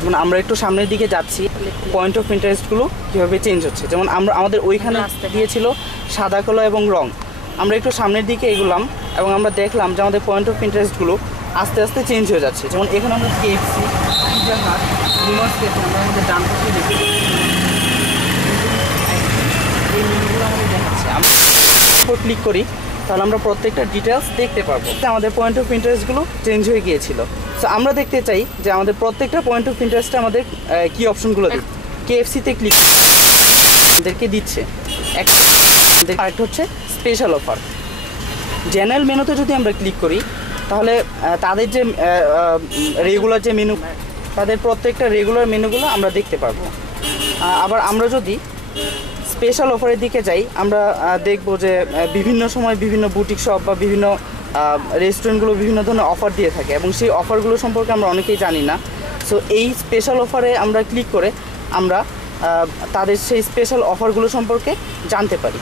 যেমন আমরা একটু সামনের দিকে যাচ্ছি, পয়েন্ট অফ ইন্টারেস্টগুলো কীভাবে চেঞ্জ হচ্ছে। যেমন আমাদের ওইখানে দিয়েছিল সাদা কালো এবং রং। আমরা একটু সামনের দিকে এগুলাম এবং আমরা দেখলাম যে আমাদের পয়েন্ট অফ ইন্টারেস্টগুলো আস্তে আস্তে চেঞ্জ হয়ে যাচ্ছে। যেমন এখানে আমরা কেএফসি, পিৎজা হাট, লিমার্স ক্যাফে আমরা আমাদের ডান পাশে দেখি, এই মেনুগুলো আমাদের দেখাচ্ছে। আমরা ক্লিক করি তাহলে আমরা প্রত্যেকটা ডিটেলস দেখতে পারবো। আমাদের পয়েন্ট অফ ইন্টারেস্টগুলো চেঞ্জ হয়ে গিয়েছিল। সো আমরা দেখতে চাই যে আমাদের প্রত্যেকটা পয়েন্ট অফ ইন্টারেস্টে আমাদের কী অপশনগুলো দিচ্ছে। কেএফসিতে ক্লিক আমাদেরকে দিচ্ছে আরেকটা হচ্ছে স্পেশাল অফার। জেনারেল মেনুতে যদি আমরা ক্লিক করি তাহলে তাদের যে রেগুলার যে মেনু, তাদের প্রত্যেকটা রেগুলার মেনুগুলো আমরা দেখতে পারবো। আবার আমরা যদি স্পেশাল অফারের দিকে যাই, আমরা দেখব যে বিভিন্ন সময় বিভিন্ন বুটিক শপ বা বিভিন্ন রেস্টুরেন্টগুলো বিভিন্ন ধরনের অফার দিয়ে থাকে এবং সেই অফারগুলো সম্পর্কে আমরা অনেকেই জানি না। সো এই স্পেশাল অফারে আমরা ক্লিক করে আমরা তাদের সেই স্পেশাল অফারগুলো সম্পর্কে জানতে পারি।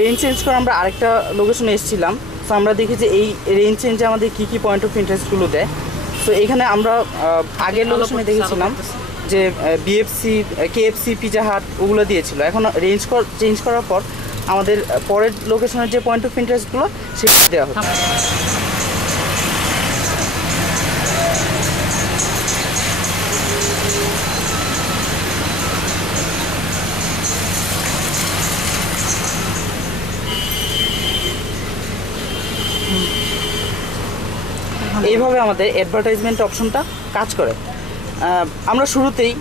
রেঞ্জ চেঞ্জ করে আমরা আরেকটা লোকেশনে এসেছিলাম। সো আমরা দেখি যে এই রেঞ্জ চেঞ্জে আমাদের কী কী পয়েন্ট অফ ইন্টারেস্টগুলো দেয়। সো এখানে আমরা আগের লোকেশনে দেখেছিলাম যে বিএফসি, কেএফসি, পিৎজা হাট ওগুলো দিয়েছিল। এখন রেঞ্জ চেঞ্জ করার পর আমাদের পরের লোকেশনের যে পয়েন্ট অফ ইন্টারেস্টগুলো সেটা দেওয়া হচ্ছে। এইভাবে আমাদের অ্যাডভার্টাইজমেন্ট অপশনটা কাজ করে। আমরা শুরুতেই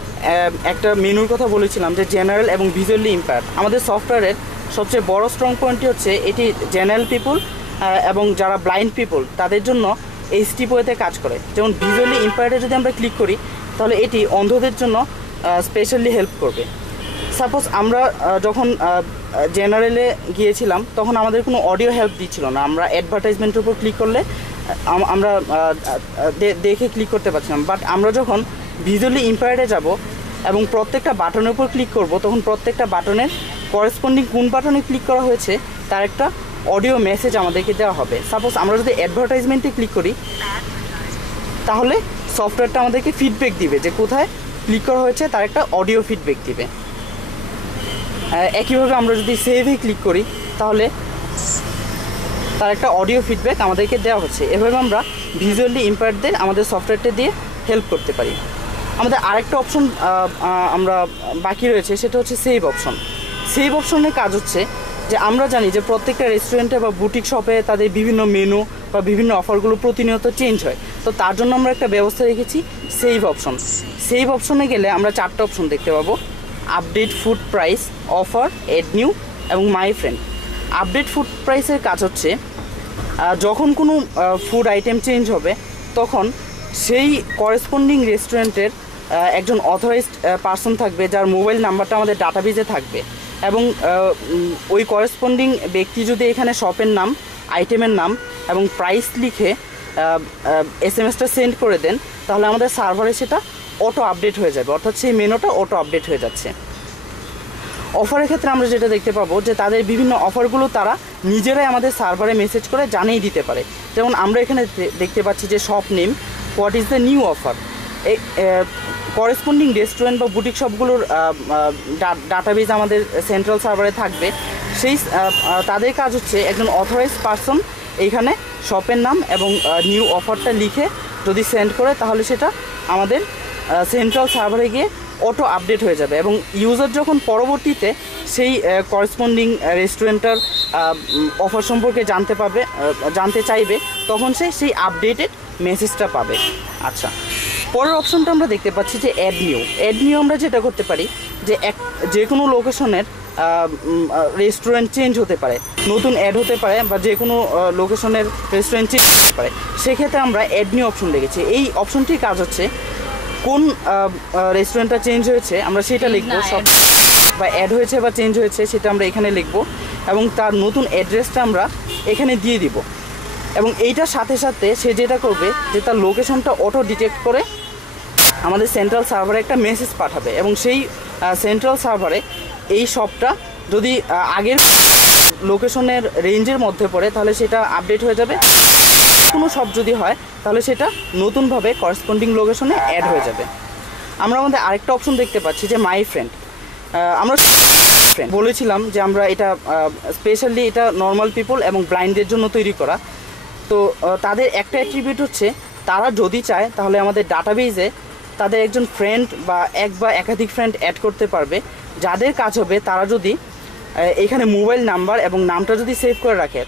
একটা মেনুর কথা বলেছিলাম যে জেনারেল এবং ভিজুয়ালি ইম্পেয়ার্ড। আমাদের সফটওয়্যারের সবচেয়ে বড় স্ট্রং পয়েন্টটি হচ্ছে এটি জেনারেল পিপল এবং যারা ব্লাইন্ড পিপল তাদের জন্য এইচটিওতে কাজ করে। যেমন ভিজুয়ালি ইম্পেয়ার্ডে যদি আমরা ক্লিক করি তাহলে এটি অন্ধদের জন্য স্পেশালি হেল্প করবে। সাপোজ আমরা যখন জেনারেলে গিয়েছিলাম তখন আমাদের কোনো অডিও হেল্প দিচ্ছিল না। আমরা অ্যাডভার্টাইজমেন্টের উপর ক্লিক করলে আমরা দেখে ক্লিক করতে পারছিলাম। বাট আমরা যখন ভিজুয়ালি ইম্পেয়ার্ডে যাব এবং প্রত্যেকটা বাটনের উপর ক্লিক করব তখন প্রত্যেকটা বাটনের করেসপন্ডিং কোন বাটনে ক্লিক করা হয়েছে তার একটা অডিও মেসেজ আমাদেরকে দেওয়া হবে। সাপোজ আমরা যদি অ্যাডভার্টাইজমেন্টে ক্লিক করি তাহলে সফটওয়্যারটা আমাদেরকে ফিডব্যাক দিবে যে কোথায় ক্লিক করা হয়েছে, তার একটা অডিও ফিডব্যাক দিবে। একইভাবে আমরা যদি সেভে ক্লিক করি তাহলে তার একটা অডিও ফিডব্যাক আমাদেরকে দেওয়া হচ্ছে। এভাবে আমরা ভিজুয়ালি ইম্পেয়ার্ডদের আমাদের সফটওয়্যারটা দিয়ে হেল্প করতে পারি। আমাদের আরেকটা অপশন আমরা বাকি রয়েছে, সেটা হচ্ছে সেভ অপশন। সেভ অপশনের কাজ হচ্ছে যে আমরা জানি যে প্রত্যেকটা রেস্টুরেন্টে বা বুটিক শপে তাদের বিভিন্ন মেনু বা বিভিন্ন অফারগুলো প্রতিনিয়ত চেঞ্জ হয়। তো তার জন্য আমরা একটা ব্যবস্থা রেখেছি সেভ অপশন। সেভ অপশনে গেলে আমরা চারটা অপশন দেখতে পাবো: update food price, offer, add new এবং মাই ফ্রেন্ড। আপডেট ফুড প্রাইসের কাজ হচ্ছে যখন কোনো ফুড আইটেম চেঞ্জ হবে তখন সেই করেসপন্ডিং রেস্টুরেন্টের একজন অথরাইজড পার্সন থাকবে যার মোবাইল নাম্বারটা আমাদের ডাটাবেজে থাকবে এবং ওই করেসপন্ডিং ব্যক্তি যদি এখানে শপের নাম, আইটেমের নাম এবং প্রাইস লিখে এসএমএসটা সেন্ড করে দেন তাহলে আমাদের সার্ভারে সেটা অটো আপডেট হয়ে যাবে, অর্থাৎ সেই মেনুটা অটো আপডেট হয়ে যাচ্ছে। অফারের ক্ষেত্রে আমরা যেটা দেখতে পাবো যে তাদের বিভিন্ন অফারগুলো তারা নিজেরাই আমাদের সার্ভারে মেসেজ করে জানিয়ে দিতে পারে। যেমন আমরা এখানে দেখতে পাচ্ছি যে shop name, what is the new offer. Corresponding restaurant বা বুটিক শপগুলোর ডাটাবেজ আমাদের সেন্ট্রাল সার্ভারে থাকবে। সেই তাদের কাজ হচ্ছে একজন অথরাইজড পারসন এইখানে শপের নাম এবং নিউ অফারটা লিখে যদি সেন্ড করে তাহলে সেটা আমাদের সেন্ট্রাল সার্ভারে গিয়ে অটো আপডেট হয়ে যাবে এবং ইউজার যখন পরবর্তীতে সেই করেসপন্ডিং রেস্টুরেন্টের অফার সম্পর্কে জানতে চাইবে তখন সেই আপডেটেড মেসেজটা পাবে। আচ্ছা, পরের অপশনটা আমরা দেখতে পাচ্ছি যে অ্যাড নিউ। অ্যাড নিউ আমরা যেটা করতে পারি যে কোনো লোকেশনের রেস্টুরেন্ট চেঞ্জ হতে পারে, নতুন অ্যাড হতে পারে বা যে কোনো লোকেশনের রেস্টুরেন্ট চেঞ্জ হতে পারে। সেক্ষেত্রে আমরা অ্যাড নিউ অপশন লিখেছি। এই অপশনটির কাজ হচ্ছে কোন রেস্টুরেন্টটা চেঞ্জ হয়েছে আমরা সেটা লিখবো, সব বা অ্যাড হয়েছে বা চেঞ্জ হয়েছে সেটা আমরা এখানে লিখবো এবং তার নতুন অ্যাড্রেসটা আমরা এখানে দিয়ে দিব। এবং এইটার সাথে সাথে সে যেটা করবে যে তার লোকেশনটা অটো ডিটেক্ট করে আমাদের সেন্ট্রাল সার্ভারে একটা মেসেজ পাঠাবে এবং সেই সেন্ট্রাল সার্ভারে এই শপটা যদি আগের লোকেশনের রেঞ্জের মধ্যে পড়ে তাহলে সেটা আপডেট হয়ে যাবে। কোনো শপ যদি হয় তাহলে সেটা নতুনভাবে করসপন্ডিং লোকেশনে অ্যাড হয়ে যাবে। আমরা আমাদের আরেকটা অপশন দেখতে পাচ্ছি যে মাই ফ্রেন্ড। আমরা বলেছিলাম যে আমরা এটা স্পেশালি এটা নর্মাল পিপল এবং ব্লাইন্ডদের জন্য তৈরি করা। তো তাদের একটা অ্যাট্রিবিউট হচ্ছে তারা যদি চায় তাহলে আমাদের ডাটাবেজে তাদের একজন ফ্রেন্ড বা একাধিক ফ্রেন্ড অ্যাড করতে পারবে। যাদের কাজ হবে তারা যদি এখানে মোবাইল নাম্বার এবং নামটা যদি সেভ করে রাখে